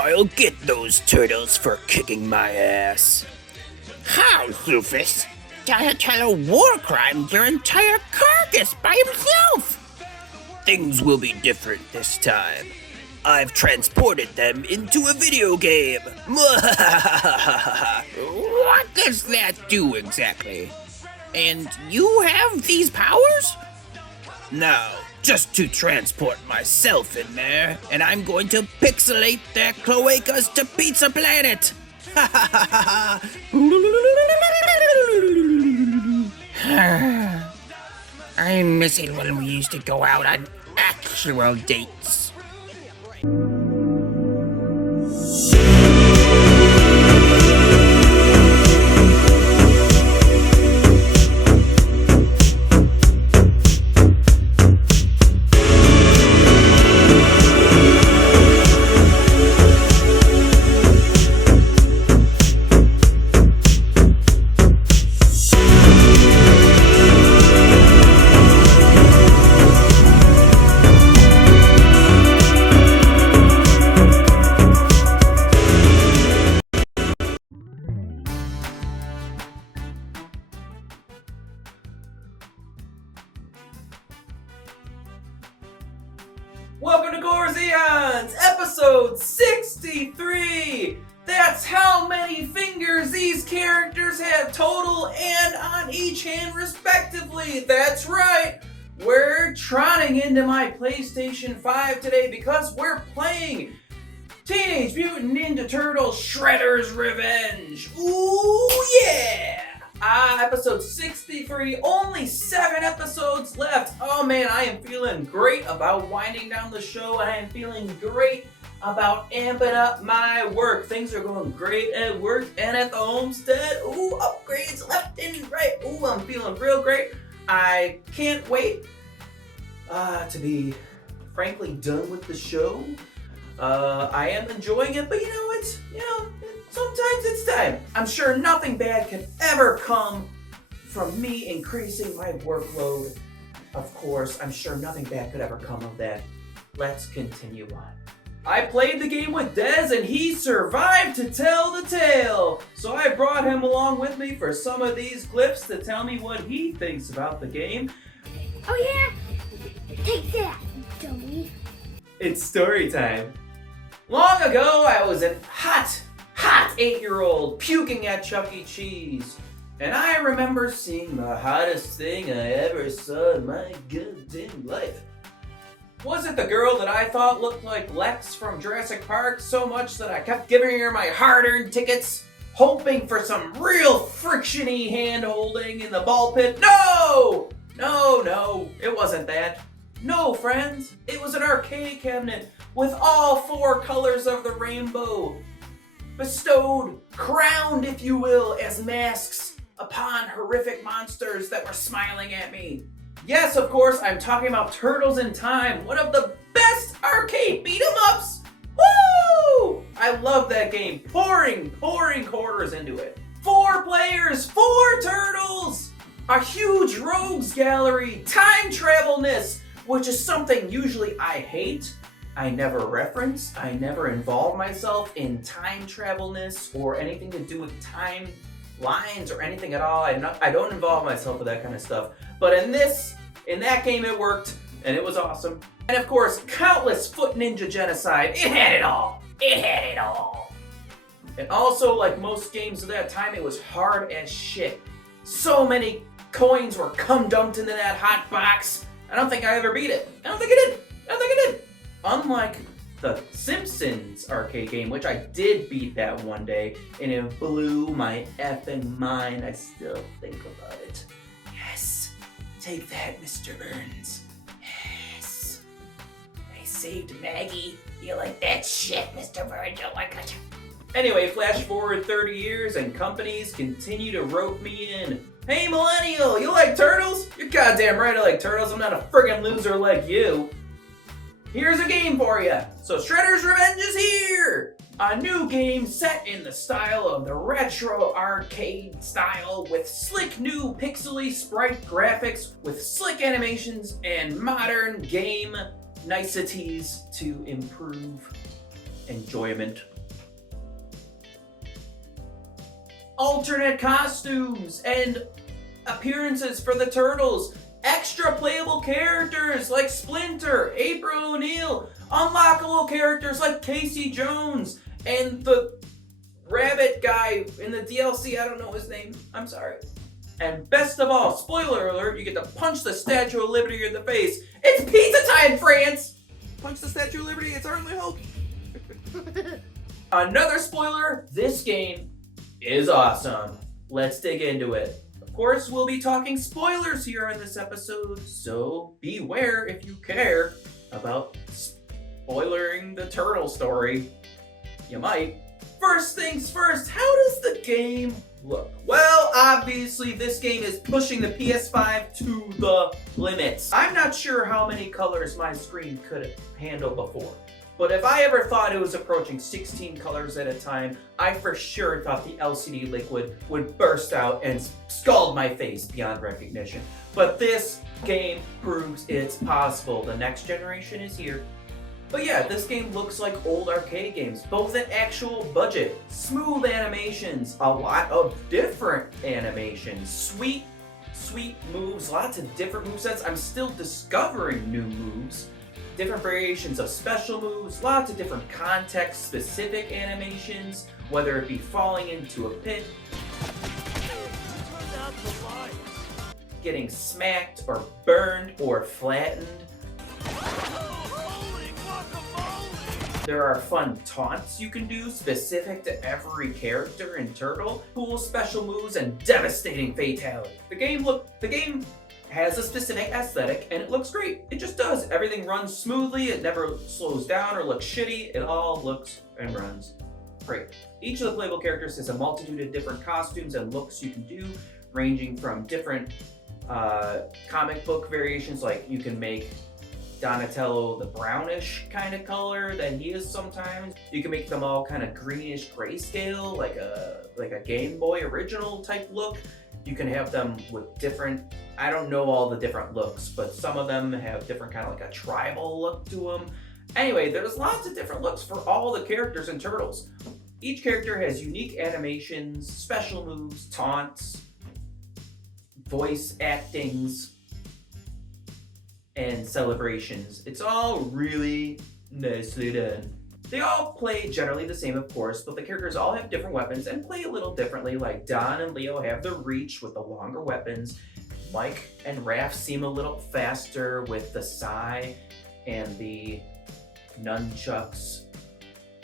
I'll get those turtles for kicking my ass. How, Rufus? Donatello war crimed your entire carcass by himself! Things will be different this time. I've transported them into a video game. What does that do exactly? And you have these powers? No, just to transport myself in there, and I'm going to pixelate their cloacas to Pizza Planet. I miss it when we used to go out on actual dates. Welcome to Corzeons, episode 63! That's how many fingers these characters have total and on each hand respectively. That's right! We're trotting into my PlayStation 5 today because we're playing Teenage Mutant Ninja Turtles Shredder's Revenge. Ooh yeah! Episode 63, only 7 episodes left. Oh man, I am feeling great about winding down the show, and I am feeling great about amping up my work. Things are going great at work and at the homestead. Ooh, upgrades left and right. Ooh, I'm feeling real great. I can't wait to be frankly done with the show. I am enjoying it, but sometimes it's time. I'm sure nothing bad can ever come from me increasing my workload. Of course, I'm sure nothing bad could ever come of that. Let's continue on. I played the game with Dez and he survived to tell the tale. So I brought him along with me for some of these clips to tell me what he thinks about the game. Oh yeah? Take that, dummy. It's story time. Long ago, I was a hot 8-year-old puking at Chuck E. Cheese. And I remember seeing the hottest thing I ever saw in my goddamn life. Was it the girl that I thought looked like Lex from Jurassic Park so much that I kept giving her my hard-earned tickets, hoping for some real friction-y hand-holding in the ball pit? No, it wasn't that. No, friends, it was an arcade cabinet with all 4 colors of the rainbow, bestowed, crowned, if you will, as masks upon horrific monsters that were smiling at me. Yes, of course, I'm talking about Turtles in Time, one of the best arcade beat-em-ups! Woo! I love that game, pouring quarters into it. 4 players, 4 turtles! A huge rogues gallery, time travelness, which is something usually I hate. I never reference, I never involve myself in time travelness or anything to do with time lines or anything at all. I don't involve myself with that kind of stuff. But in that game it worked, and it was awesome. And of course, countless foot ninja genocide. It had it all. And also, like most games of that time, it was hard as shit. So many coins were dumped into that hot box. I don't think I ever beat it. I don't think I did. Unlike the Simpsons arcade game, which I did beat that one day, and it blew my effing mind. I still think about it. Yes, take that, Mr. Burns. Yes. I saved Maggie. You like that shit, Mr. Burns? Oh my god. Anyway, flash forward 30 years and companies continue to rope me in. Hey millennial, you like turtles? You're goddamn right I like turtles. I'm not a friggin' loser like you. Here's a game for you. So Shredder's Revenge is here! A new game set in the style of the retro arcade style with slick new pixely sprite graphics with slick animations and modern game niceties to improve enjoyment. Alternate costumes and appearances for the turtles. Extra playable characters like Splinter, April O'Neil, unlockable characters like Casey Jones, and the rabbit guy in the DLC, I don't know his name, I'm sorry. And best of all, spoiler alert, you get to punch the Statue of Liberty in the face. It's pizza time, France! Punch the Statue of Liberty, it's Arnold Hulk. Another spoiler, this game is awesome. Let's dig into it. Of course, we'll be talking spoilers here on this episode, so beware if you care about spoiling the turtle story. You might. First things first, how does the game look? Well, obviously this game is pushing the PS5 to the limits. I'm not sure how many colors my screen could handle before, but if I ever thought it was approaching 16 colors at a time, I for sure thought the LCD liquid would burst out and scald my face beyond recognition. But this game proves it's possible. The next generation is here. But yeah, this game looks like old arcade games, both at actual budget, smooth animations, a lot of different animations, sweet moves, lots of different movesets. I'm still discovering new moves, different variations of special moves, lots of different context-specific animations, whether it be falling into a pit, getting smacked or burned or flattened. There are fun taunts you can do specific to every character in Turtle, cool special moves, and devastating fatality. The game has a specific aesthetic and it looks great. It just does. Everything runs smoothly, it never slows down or looks shitty. It all looks and runs great. Each of the playable characters has a multitude of different costumes and looks you can do, ranging from different comic book variations, like you can make Donatello the brownish kind of color that he is sometimes. You can make them all kind of greenish grayscale, like a Game Boy original type look. You can have them with different, I don't know all the different looks, but some of them have different kind of like a tribal look to them. Anyway, there's lots of different looks for all the characters in Turtles. Each character has unique animations, special moves, taunts, voice actings, and celebrations. It's all really nicely done. They all play generally the same, of course, but the characters all have different weapons and play a little differently. Like Don and Leo have the reach with the longer weapons. Mike and Raph seem a little faster with the sai and the nunchucks.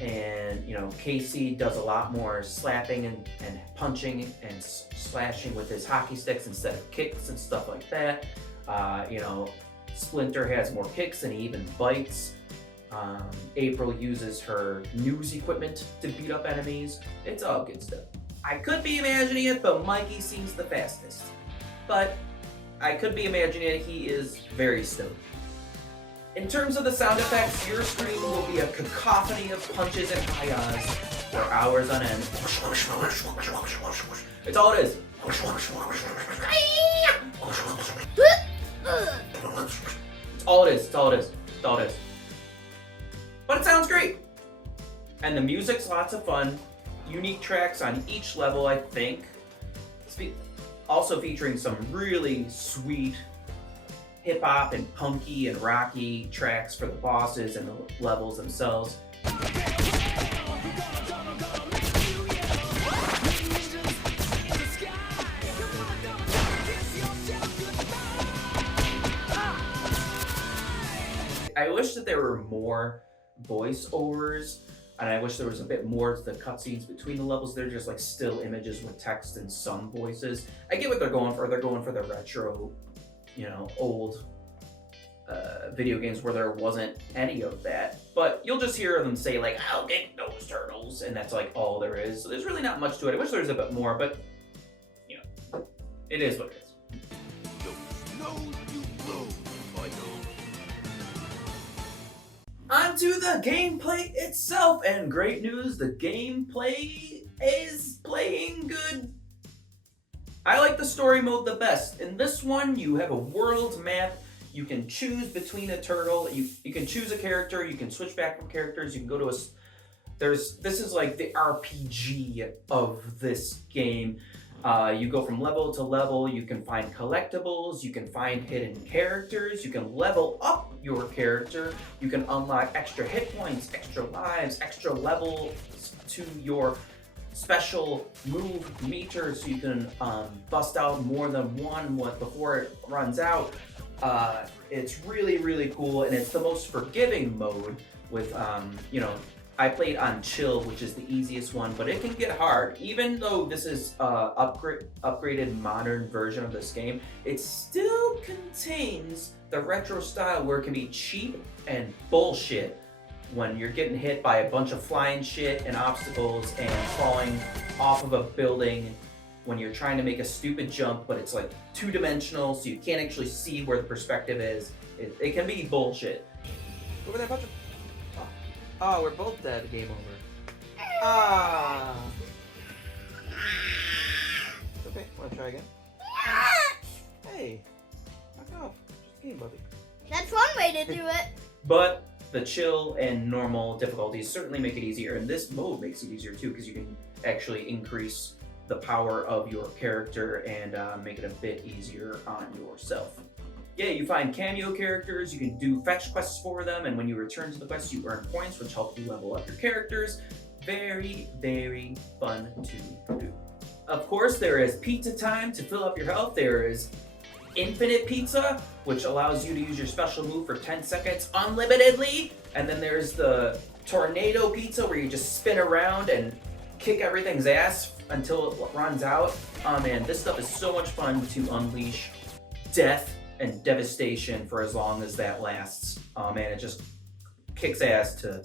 And, Casey does a lot more slapping and punching and slashing with his hockey sticks instead of kicks and stuff like that. Splinter has more kicks and he even bites. April uses her news equipment to beat up enemies. It's all good stuff. I could be imagining it, but Mikey seems the fastest. But I could be imagining it, he is very stoked. In terms of the sound effects, your screen will be a cacophony of punches and hi-yas for hours on end. It's all it is. It's all it is. It's all it is. It's all it is. But it sounds great. And the music's lots of fun. Unique tracks on each level, I think. Also featuring some really sweet hip-hop and punky and rocky tracks for the bosses and the levels themselves. I wish that there were more voiceovers, and I wish there was a bit more to the cutscenes between the levels. They're just like still images with text and some voices. I get what they're going for. They're going for the retro, old video games where there wasn't any of that. But you'll just hear them say like, "I'll get those turtles," and that's like all there is. So there's really not much to it. I wish there was a bit more, but it is what it is. Onto the gameplay itself, and great news, the gameplay is playing good. I like the story mode the best. In this one, you have a world map. You can choose between a turtle. You can choose a character. You can switch back from characters. You can go to This is like the RPG of this game. You go from level to level, you can find collectibles, you can find hidden characters, you can level up your character, you can unlock extra hit points, extra lives, extra levels to your special move meter, so you can bust out more than one before it runs out. It's really, really cool, and it's the most forgiving mode with, I played on chill, which is the easiest one, but it can get hard. Even though this is upgraded modern version of this game, it still contains the retro style where it can be cheap and bullshit when you're getting hit by a bunch of flying shit and obstacles and falling off of a building when you're trying to make a stupid jump, but it's like two-dimensional, so you can't actually see where the perspective is. It can be bullshit. Over there, Patrick. Oh, we're both dead. Game over. Ah. Okay, wanna try again? Hey, knock off. Just a game, buddy. That's one way to do it. But the chill and normal difficulties certainly make it easier, and this mode makes it easier too, because you can actually increase the power of your character and make it a bit easier on yourself. Yeah, you find cameo characters, you can do fetch quests for them, and when you return to the quest, you earn points, which help you level up your characters. Very, very fun to do. Of course, there is pizza time to fill up your health. There is infinite pizza, which allows you to use your special move for 10 seconds unlimitedly. And then there's the tornado pizza, where you just spin around and kick everything's ass until it runs out. Oh man, this stuff is so much fun to unleash death and devastation for as long as that lasts. Oh man, it just kicks ass to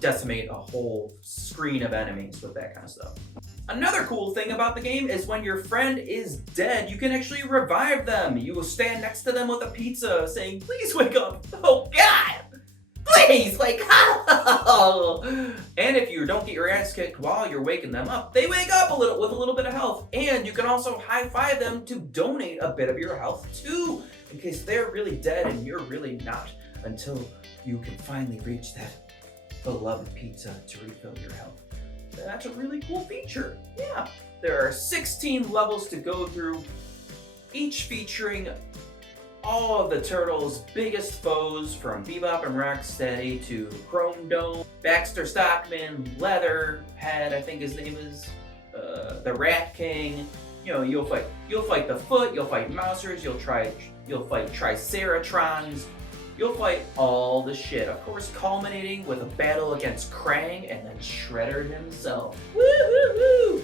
decimate a whole screen of enemies with that kind of stuff. Another cool thing about the game is when your friend is dead, you can actually revive them. You will stand next to them with a pizza saying, "Please wake up." Oh God! Please wake up! And if you don't get your ass kicked while you're waking them up, they wake up with a little bit of health. And you can also high-five them to donate a bit of your health too, in case they're really dead and you're really not, until you can finally reach that beloved pizza to refill your health. That's a really cool feature. Yeah. There are 16 levels to go through, each featuring all of the Turtles' biggest foes, from Bebop and Rocksteady to Chrome Dome, Baxter Stockman, Leatherhead, I think his name is, the Rat King. You know, you'll fight the Foot, you'll fight Mousers, you'll fight Triceratrons, you'll fight all the shit. Of course, culminating with a battle against Krang and then Shredder himself. Woo hoo hoo!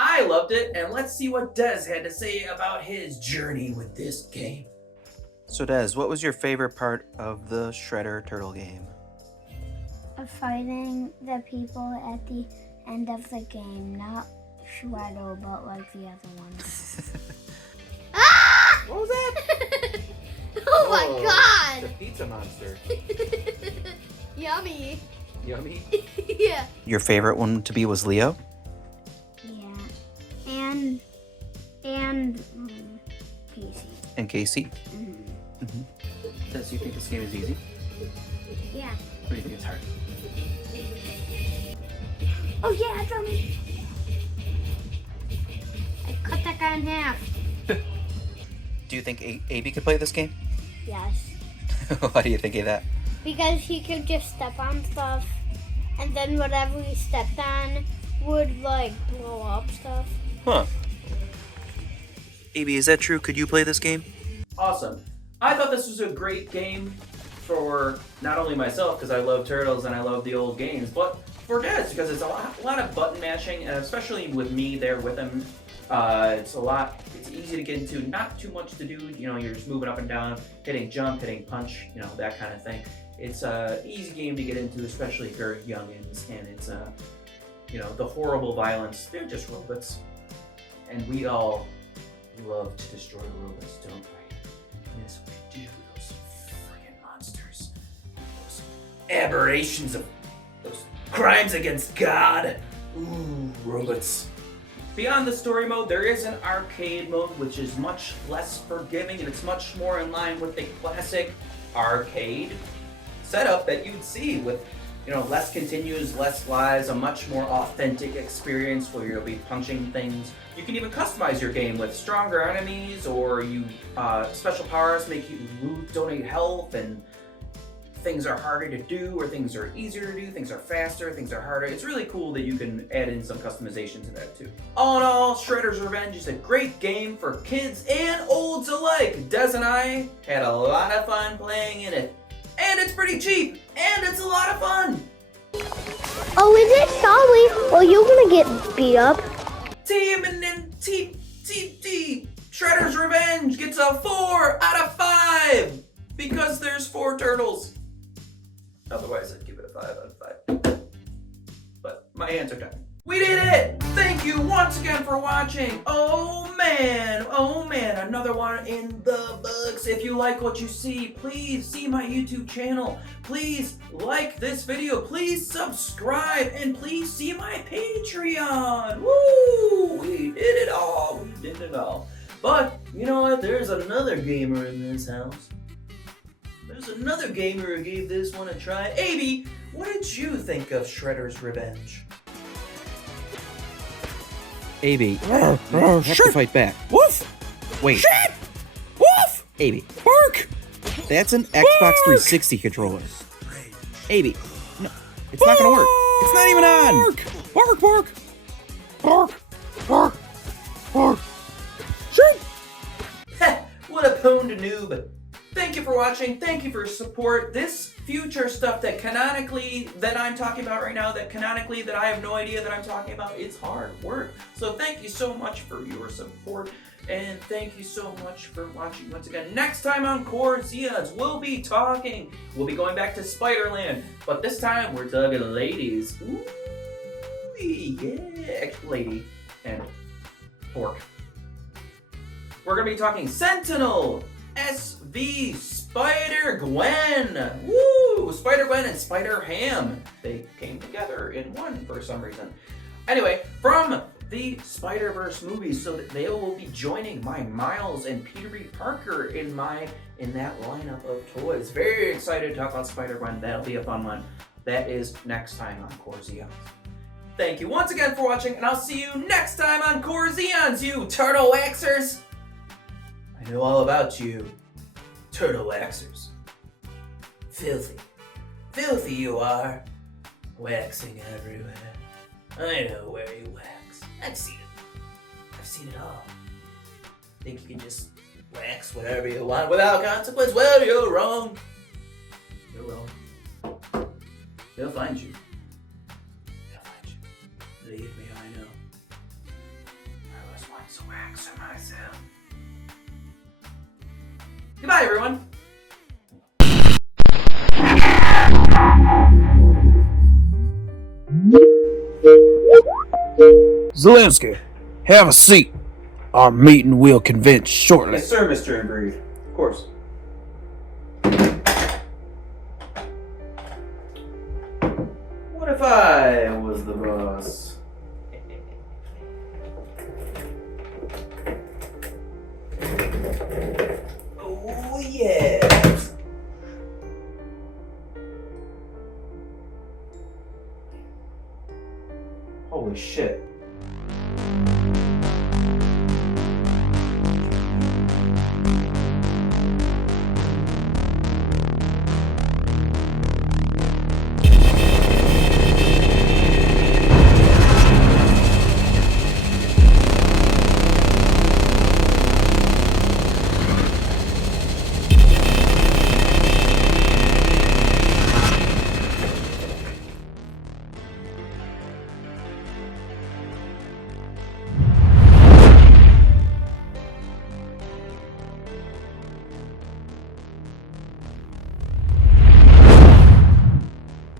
I loved it, and let's see what Dez had to say about his journey with this game. So Dez, what was your favorite part of the Shredder Turtle game? Fighting the people at the end of the game, not Shredder, but like the other ones. Ah! What was that? Oh my God! The pizza monster. Yummy. Yummy. Yeah. Your favorite one to be was Leo? And Casey. And Casey? Mm-hmm. Dez, do you think this game is easy? Yeah. Or do you think it's hard? Oh yeah, Drummy. I cut that guy in half. Do you think Abey could play this game? Yes. Why do you think of that? Because he could just step on stuff, and then whatever he stepped on would like blow up stuff. Huh. Abey, is that true? Could you play this game? Awesome. I thought this was a great game for not only myself, because I love Turtles and I love the old games, but for Dez, because it's a lot of button mashing, and especially with me there with him, it's easy to get into, not too much to do, you're just moving up and down, hitting jump, hitting punch, that kind of thing. It's an easy game to get into, especially if you're youngins, and it's, the horrible violence, they're just robots. And we all love to destroy robots, don't we? Yes, we do, those friggin' monsters. Those aberrations of those crimes against God. Ooh, robots. Beyond the story mode, there is an arcade mode, which is much less forgiving, and it's much more in line with the classic arcade setup that you'd see with, less continues, less lives, a much more authentic experience where you'll be punching things. You can even customize your game with stronger enemies, or special powers make you donate health, and things are harder to do, or things are easier to do, things are faster, things are harder. It's really cool that you can add in some customization to that too. All in all, Shredder's Revenge is a great game for kids and olds alike. Des and I had a lot of fun playing in it. And it's pretty cheap, and it's a lot of fun. Oh, is it? Sorry. Well, you're gonna get beat up. Team and then T. Shredder's Revenge gets a 4 out of 5 because there's 4 turtles. Otherwise, I'd give it a 5 out of 5. But my hands are done. We did it! Thank you once again for watching. Oh man, another one in the books. If you like what you see, please see my YouTube channel. Please like this video. Please subscribe, and please see my Patreon. Woo! We did it all. But you know what? There's another gamer in this house. There's another gamer who gave this one a try. Abey, what did you think of Shredder's Revenge? Abey, you have to fight back. Woof! Wait. Shit! Woof! Abey, Bark! that's an Xbox 360 controller. Abey, no, it's not gonna work. It's not even on. Bark! Bark! Bark! Bark! Bark! Shit! What a pwned noob. Thank you for watching. Thank you for your support. This future stuff that I'm talking about right now, that I have no idea that I'm talking about, it's hard work. So thank you so much for your support, and thank you so much for watching once again. Next time on Corzeons, we'll be going back to Spiderland, but this time we're talking ladies. Ooh, yeah, lady and pork. We're gonna be talking Sentinel, SV, Spider-Gwen. Woo! Spider-Gwen and Spider-Ham. They came together in one for some reason. Anyway, from the Spider-Verse movies, so that they will be joining my Miles and Peter B. Parker in that lineup of toys. Very excited to talk about Spider-Gwen. That'll be a fun one. That is next time on Corzeons. Thank you once again for watching, and I'll see you next time on Corzeons, you turtle waxers. I know all about you, turtle waxers. Filthy. Filthy you are. Waxing everywhere. I know where you wax. I've seen it. I've seen it all. Think you can just wax whatever you want without consequence? Well, you're wrong. You're wrong. They'll find you. They'll find you. Believe me, I know. I was once a waxer myself. Goodbye, everyone. Zelensky, have a seat. Our meeting will convince shortly. Yes, sir, Mr. Agreed. Of course. What if I was the boss? Oh, yeah. Holy shit.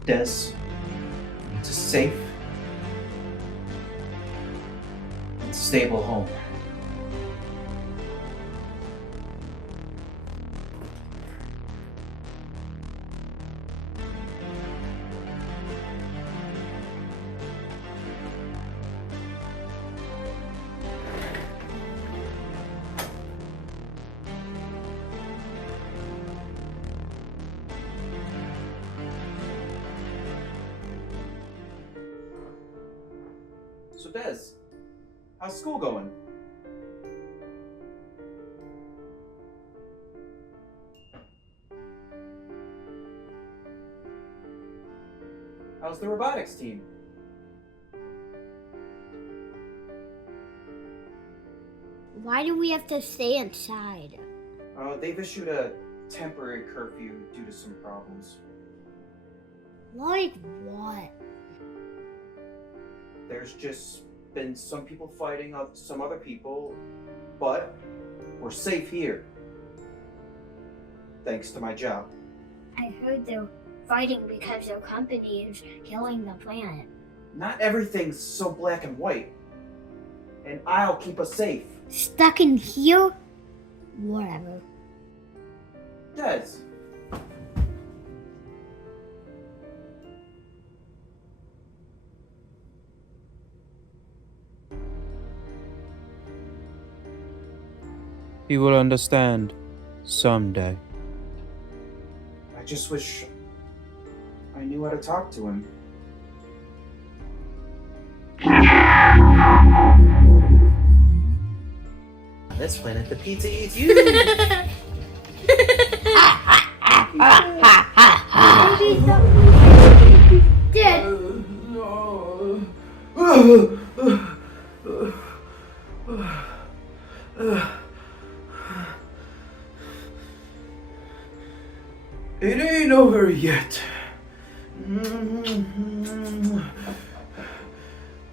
Des needs a safe and stable home. So Des, how's school going? How's the robotics team? Why do we have to stay inside? They've issued a temporary curfew due to some problems. Like what? There's just been some people fighting some other people, but we're safe here. Thanks to my job. I heard they're fighting because their company is killing the planet. Not everything's so black and white. And I'll keep us safe. Stuck in here? Whatever. Des. He will understand someday. I just wish I knew how to talk to him. On this planet, the pizza eats you. Dead. It ain't over yet.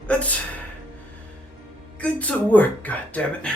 Let's get to work, goddammit.